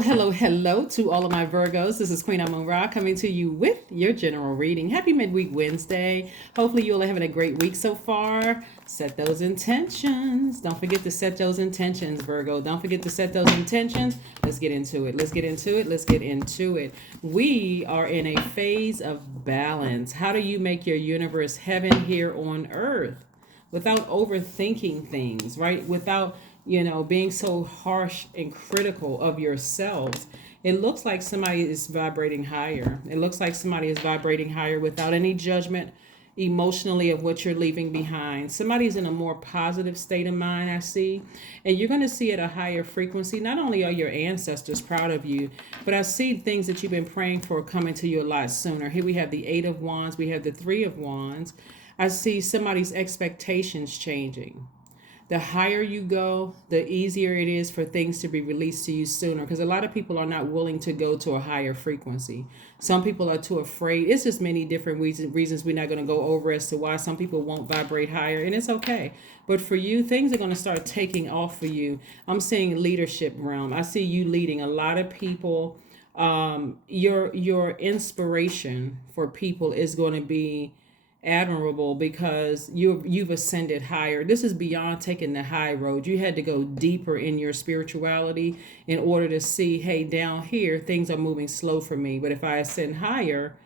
Hello to all of my Virgos. This is Queen Amun Ra coming to you with your general reading. Happy midweek Wednesday. Hopefully, you all are having a great week so far. Set those intentions. Don't forget to set those intentions, Virgo. Don't forget to set those intentions. Let's get into it. We are in a phase of balance. How do you make your universe heaven here on earth without overthinking things, right? Without being so harsh and critical of yourselves. It looks like somebody is vibrating higher. It looks like somebody is vibrating higher without any judgment emotionally of what you're leaving behind. Somebody's in a more positive state of mind, I see. And you're going to see at a higher frequency. Not only are your ancestors proud of you, but I see things that you've been praying for coming to you a lot sooner. Here we have the Eight of Wands. We have the Three of Wands. I see somebody's expectations changing. The higher you go, the easier it is for things to be released to you sooner. Because a lot of people are not willing to go to a higher frequency. Some people are too afraid. It's just many different reasons we're not going to go over as to why some people won't vibrate higher. And it's okay. But for you, things are going to start taking off for you. I'm seeing leadership realm. I see you leading a lot of people. Your inspiration for people is going to be admirable because you've ascended higher. This is beyond taking the high road. You had to go deeper in your spirituality in order to see, hey, down here things are moving slow for me, but if I ascend higher,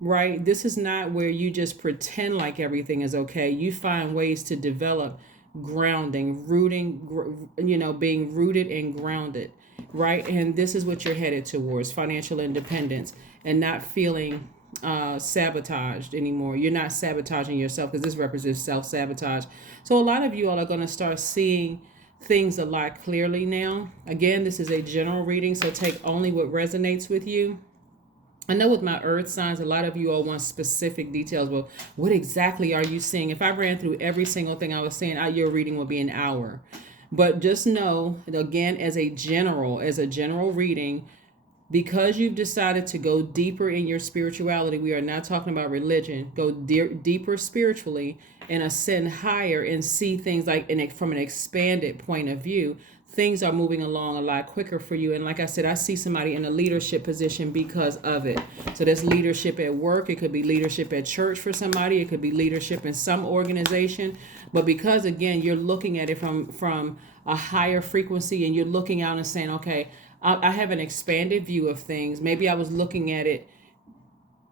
right, this is not where you just pretend like everything is okay. You find ways to develop grounding, being rooted and grounded, right? And this is what you're headed towards: financial independence and not feeling sabotaged anymore. You're not sabotaging yourself, because this represents self-sabotage. So a lot of you all are going to start seeing things a lot clearly now. Again, this is a general reading, so take only what resonates with you. I know with my earth signs, a lot of you all want specific details. Well, what exactly are you seeing? If I ran through every single thing I was saying, your reading would be an hour. But just know, again, as a general reading, because you've decided to go deeper in your spirituality, we are not talking about religion, go deeper spiritually and ascend higher and see things like from an expanded point of view. Things are moving along a lot quicker for you. And like I said, I see somebody in a leadership position because of it. So there's leadership at work. It could be leadership at church for somebody. It could be leadership in some organization. But because, again, you're looking at it from a higher frequency, and you're looking out and saying, okay, I have an expanded view of things. Maybe I was looking at it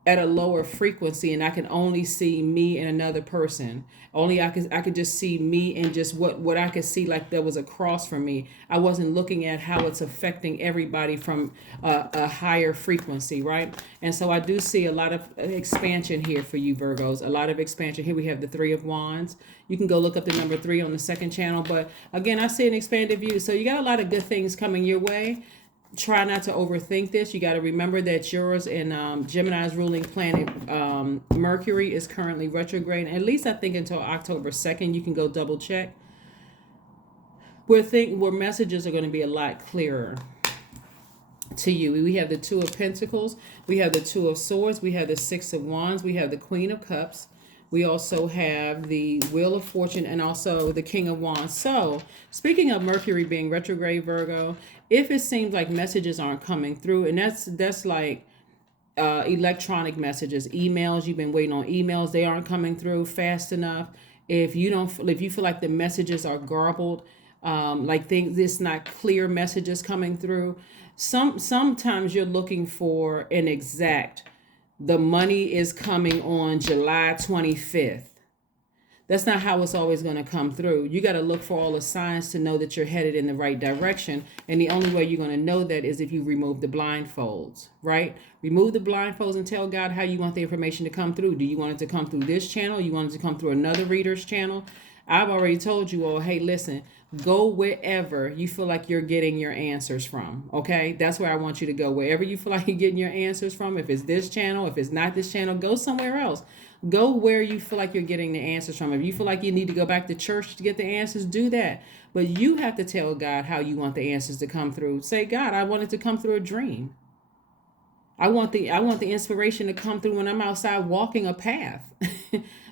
at a lower frequency, and I can only see me and another person. Only I could just see me and just what I could see, like there was a cross for me. I wasn't looking at how it's affecting everybody from a higher frequency, right? And so I do see a lot of expansion here for you, Virgos. A lot of expansion. Here we have the Three of Wands. You can go look up the number 3 on the second channel. But again, I see an expanded view. So you got a lot of good things coming your way. Try not to overthink this. You got to remember that yours and Gemini's ruling planet, Mercury, is currently retrograde. At least I think until October 2nd. You can go double check. Where messages are going to be a lot clearer to you. We have the Two of Pentacles. We have the Two of Swords. We have the Six of Wands. We have the Queen of Cups. We also have the Wheel of Fortune and also the King of Wands. So, speaking of Mercury being retrograde, Virgo, if it seems like messages aren't coming through, and that's like electronic messages, emails, you've been waiting on emails, they aren't coming through fast enough. If you feel like the messages are garbled, like things, it's not clear messages coming through. Sometimes you're looking for an exact, the money is coming on July 25th. That's not how it's always going to come through. You got to look for all the signs to know that you're headed in the right direction. And the only way you're going to know that is if you remove the blindfolds, right? Remove the blindfolds and tell God how you want the information to come through. Do you want it to come through this channel? You want it to come through another reader's channel? I've already told you all, hey, listen, go wherever you feel like you're getting your answers from, okay? That's where I want you to go. Wherever you feel like you're getting your answers from, if it's this channel, if it's not this channel, go somewhere else. Go where you feel like you're getting the answers from. If you feel like you need to go back to church to get the answers, do that. But you have to tell God how you want the answers to come through. Say, God, I want it to come through a dream. I want the inspiration to come through when I'm outside walking a path.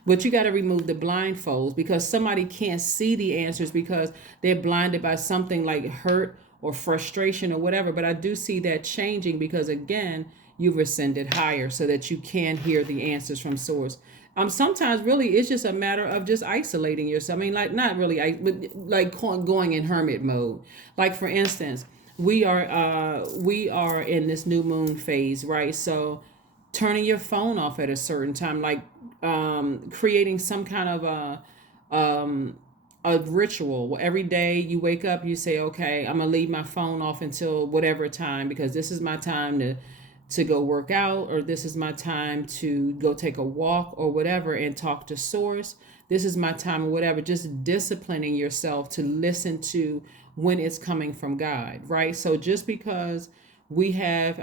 But you got to remove the blindfolds, because somebody can't see the answers because they're blinded by something like hurt or frustration or whatever. But I do see that changing because, again, you've ascended higher so that you can hear the answers from source. Sometimes really it's just a matter of just isolating yourself. I mean, like, not really, but like going in hermit mode. Like, for instance, we are in this new moon phase, right? So turning your phone off at a certain time, like creating some kind of a ritual. Well, every day you wake up, you say, okay, I'm gonna leave my phone off until whatever time, because this is my time to go work out, or this is my time to go take a walk or whatever and talk to source. This is my time or whatever. Just disciplining yourself to listen to when it's coming from God, right? So just because we have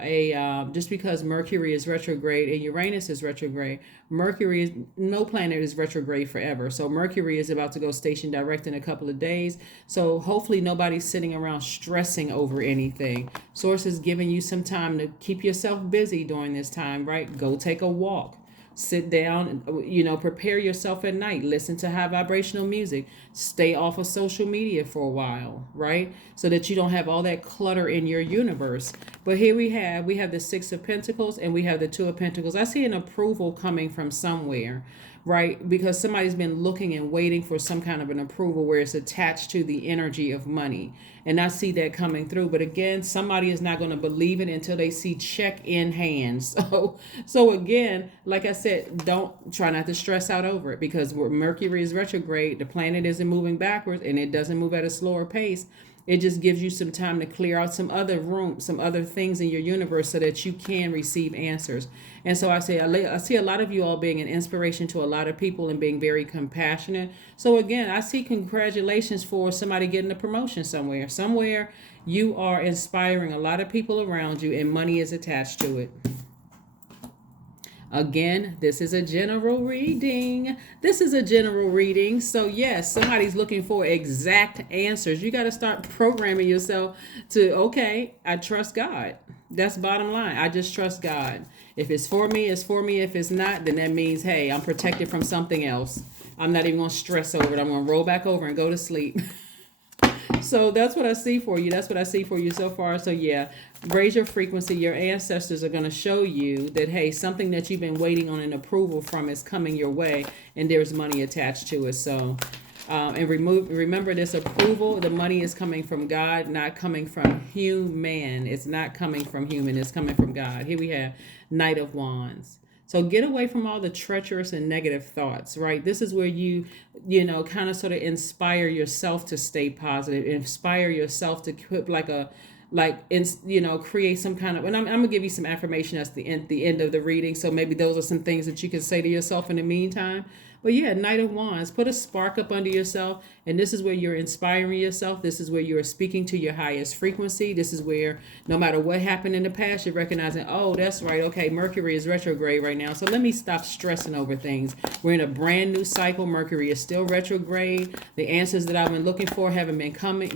just because Mercury is retrograde and Uranus is retrograde, no planet is retrograde forever. So Mercury is about to go station direct in a couple of days. So hopefully nobody's sitting around stressing over anything. Source is giving you some time to keep yourself busy during this time, right? Go take a walk. Sit down, prepare yourself at night, listen to high vibrational music, stay off of social media for a while, right? So that you don't have all that clutter in your universe. But here we have the Six of Pentacles and we have the Two of Pentacles. I see an approval coming from somewhere, right? Because somebody's been looking and waiting for some kind of an approval where it's attached to the energy of money. And I see that coming through. But again, somebody is not going to believe it until they see check in hand. So again, like I said, don't try not to stress out over it, because Mercury is retrograde, the planet isn't moving backwards, and it doesn't move at a slower pace. It just gives you some time to clear out some other things in your universe so that you can receive answers. And so I see a lot of you all being an inspiration to a lot of people and being very compassionate. So again, I see congratulations for somebody getting a promotion somewhere. Somewhere you are inspiring a lot of people around you and money is attached to it. Again, this is a general reading. So yes, somebody's looking for exact answers. You got to start programming yourself to, okay, I trust God. That's bottom line. I just trust God. If it's for me, it's for me. If it's not, then that means, hey, I'm protected from something else. I'm not even going to stress over it. I'm going to roll back over and go to sleep. So that's what I see for you. That's what I see for you so far. So yeah, raise your frequency. Your ancestors are going to show you that, hey, something that you've been waiting on an approval from is coming your way, and there's money attached to it. So, and remember this approval, the money is coming from God, not coming from human. It's not coming from human. It's coming from God. Here we have Knight of Wands. So get away from all the treacherous and negative thoughts, right? This is where you kind of sort of inspire yourself to stay positive, inspire yourself to put create some kind of, and I'm going to give you some affirmation at the end of the reading. So maybe those are some things that you can say to yourself in the meantime. But yeah, Knight of Wands, put a spark up under yourself. And this is where you're inspiring yourself. This is where you're speaking to your highest frequency. This is where no matter what happened in the past, you're recognizing, oh, that's right. Okay, Mercury is retrograde right now. So let me stop stressing over things. We're in a brand new cycle. Mercury is still retrograde. The answers that I've been looking for haven't been coming,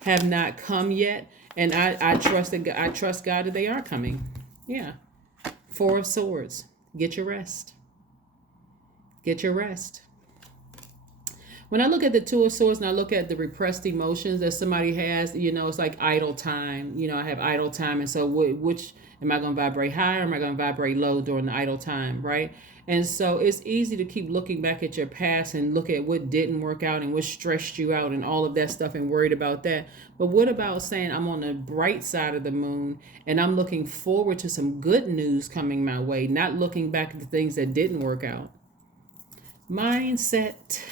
have not come yet. And I trust God that they are coming. Yeah. Four of Swords. Get your rest. Get your rest. When I look at the Two of Swords and I look at the repressed emotions that somebody has, it's like idle time. I have idle time. And so which am I going to vibrate high or am I going to vibrate low during the idle time, right? And so it's easy to keep looking back at your past and look at what didn't work out and what stressed you out and all of that stuff and worried about that. But what about saying I'm on the bright side of the moon and I'm looking forward to some good news coming my way, not looking back at the things that didn't work out? Mindset.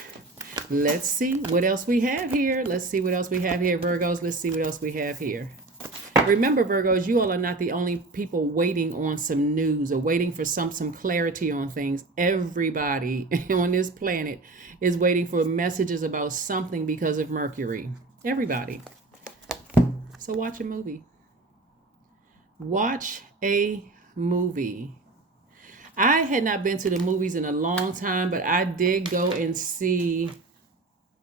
Let's see what else we have here. Virgos. Let's see what else we have here. Remember, Virgos, you all are not the only people waiting on some news or waiting for some clarity on things. Everybody on this planet is waiting for messages about something because of Mercury. Everybody. So watch a movie. Watch a movie. I had not been to the movies in a long time, but I did go and see,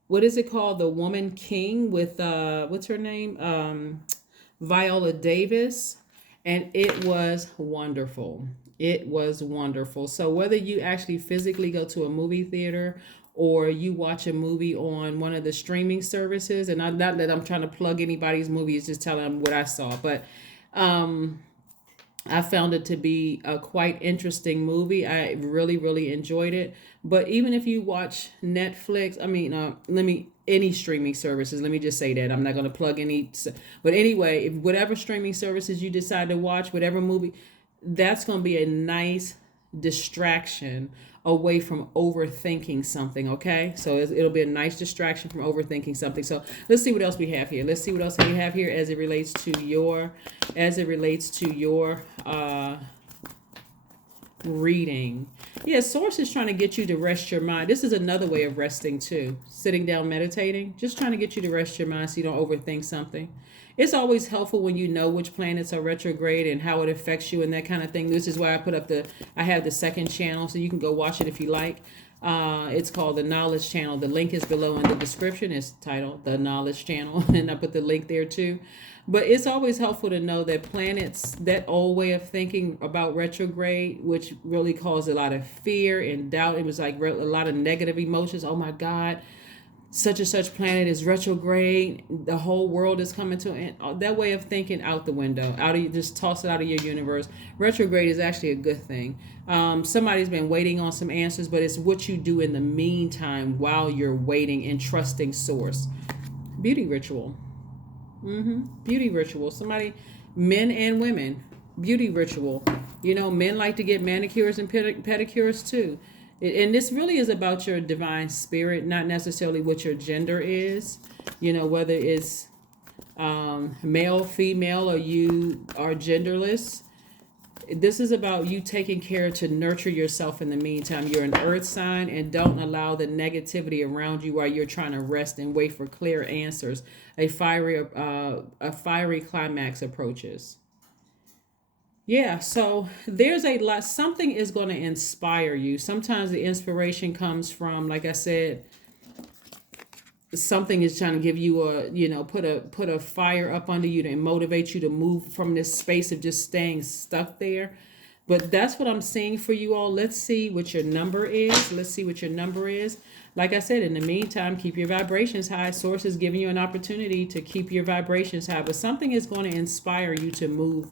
what is it called? The Woman King with, what's her name? Viola Davis. And it was wonderful. It was wonderful. So whether you actually physically go to a movie theater or you watch a movie on one of the streaming services, and I'm not that I'm trying to plug anybody's movie, it's just telling them what I saw, but um, I found it to be a quite interesting movie. I really, really enjoyed it. But even if you watch Netflix, I mean, any streaming services, let me just say that. I'm not going to plug any. But anyway, if whatever streaming services you decide to watch, whatever movie, that's going to be a nice distraction away from overthinking something. Okay, so it'll be a nice distraction from overthinking something. So let's see what else we have here. Let's see what else we have here as it relates to your reading. Yeah, source is trying to get you to rest your mind. This is another way of resting too. Sitting down, meditating, just trying to get you to rest your mind so you don't overthink something. It's always helpful when you know which planets are retrograde and how it affects you and that kind of thing. This is why I have the second channel, so you can go watch it if you like. It's called the Knowledge Channel. The link is below in the description. It's titled The Knowledge Channel, and I put the link there too. But it's always helpful to know that planets, that old way of thinking about retrograde, which really caused a lot of fear and doubt. It was like a lot of negative emotions. Oh my God, such and such planet is retrograde. The whole world is coming to an end. That way of thinking out the window. Just toss it out of your universe. Retrograde is actually a good thing. Somebody's been waiting on some answers, but it's what you do in the meantime while you're waiting and trusting source. Beauty ritual. Beauty ritual. Somebody, men and women, beauty ritual. Men like to get manicures and pedicures too. And this really is about your divine spirit, not necessarily what your gender is. Whether it's male, female, or you are genderless. This is about you taking care to nurture yourself in the meantime. You're an earth sign, and don't allow the negativity around you while you're trying to rest and wait for clear answers. A fiery climax approaches. Yeah, so there's a lot. Something is going to inspire you. Sometimes the inspiration comes from, like I said, something is trying to give you put a fire up under you to motivate you to move from this space of just staying stuck there. But that's what I'm seeing for you all. Let's see what your number is. Like I said, in the meantime, keep your vibrations high. Source is giving you an opportunity to keep your vibrations high. But something is going to inspire you to move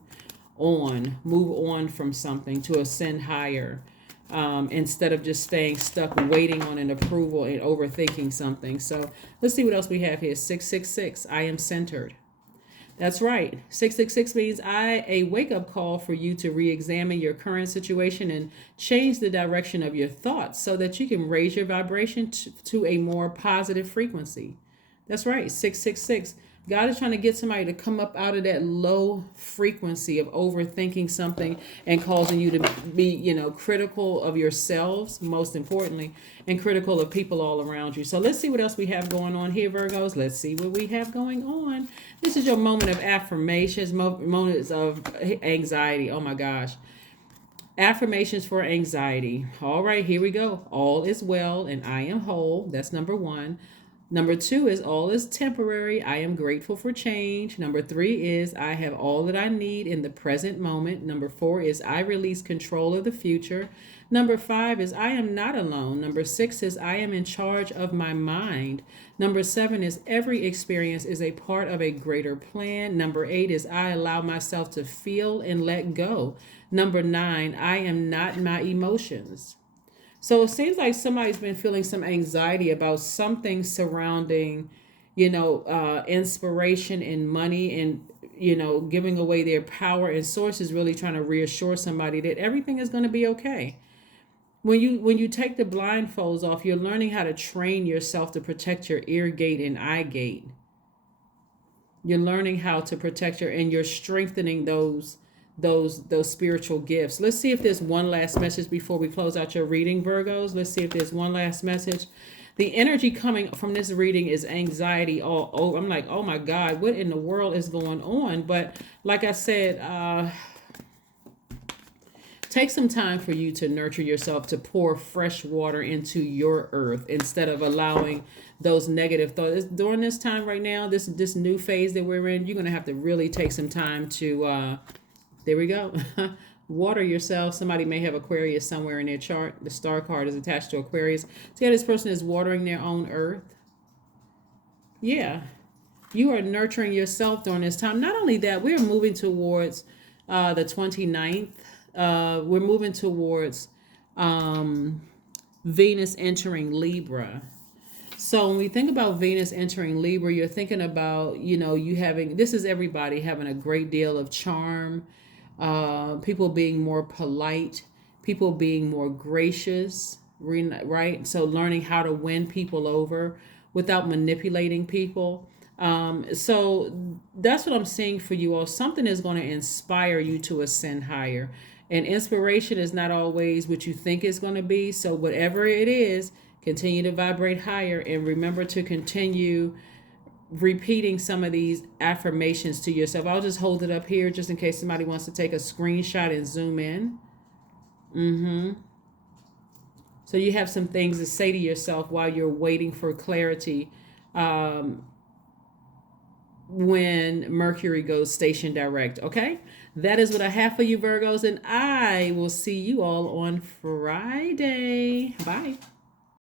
on from something, to ascend higher. Instead of just staying stuck waiting on an approval and overthinking something. So let's see what else we have here. 666, I am centered. That's right. 666 means a wake-up call for you to re-examine your current situation and change the direction of your thoughts so that you can raise your vibration to a more positive frequency. That's right. 666. God is trying to get somebody to come up out of that low frequency of overthinking something and causing you to be, critical of yourselves, most importantly, and critical of people all around you. So let's see what else we have going on here, Virgos. Let's see what we have going on. This is your moment of affirmations, moments of anxiety. Oh my gosh. Affirmations for anxiety. All right, here we go. All is well and I am whole. That's number 1. Number 2 is all is temporary. I am grateful for change. Number 3 is I have all that I need in the present moment. Number 4 is I release control of the future. Number 5 is I am not alone. Number 6 is I am in charge of my mind. Number 7 is every experience is a part of a greater plan. Number 8 is I allow myself to feel and let go. Number 9, I am not my emotions. So it seems like somebody's been feeling some anxiety about something surrounding, inspiration and money and, giving away their power. And source is really trying to reassure somebody that everything is going to be okay. When you take the blindfolds off, you're learning how to train yourself to protect your ear gate and eye gate. You're learning how to protect and you're strengthening those spiritual gifts. Let's see if there's one last message before we close out your reading, Virgos. Let's see if there's one last message. The energy coming from this reading is anxiety all over. I'm like, oh my God, what in the world is going on? But like I said, take some time for you to nurture yourself, to pour fresh water into your earth instead of allowing those negative thoughts. During this time right now, this new phase that we're in, you're going to have to really take some time to... there we go. Water yourself. Somebody may have Aquarius somewhere in their chart. The star card is attached to Aquarius. So yeah, this person is watering their own earth. Yeah. You are nurturing yourself during this time. Not only that, we're moving towards the 29th. We're moving towards Venus entering Libra. So when we think about Venus entering Libra, you're thinking about, you having, this is everybody having a great deal of charm, people being more polite, people being more gracious, right? So learning how to win people over without manipulating people. So that's what I'm seeing for you all. Something is going to inspire you to ascend higher. And inspiration is not always what you think it's going to be. So whatever it is, continue to vibrate higher and remember to continue repeating some of these affirmations to yourself. I'll just hold it up here just in case somebody wants to take a screenshot and zoom in. So you have some things to say to yourself while you're waiting for clarity when Mercury goes station direct. Okay, that is what I have for you, Virgos, and I will see you all on Friday. Bye.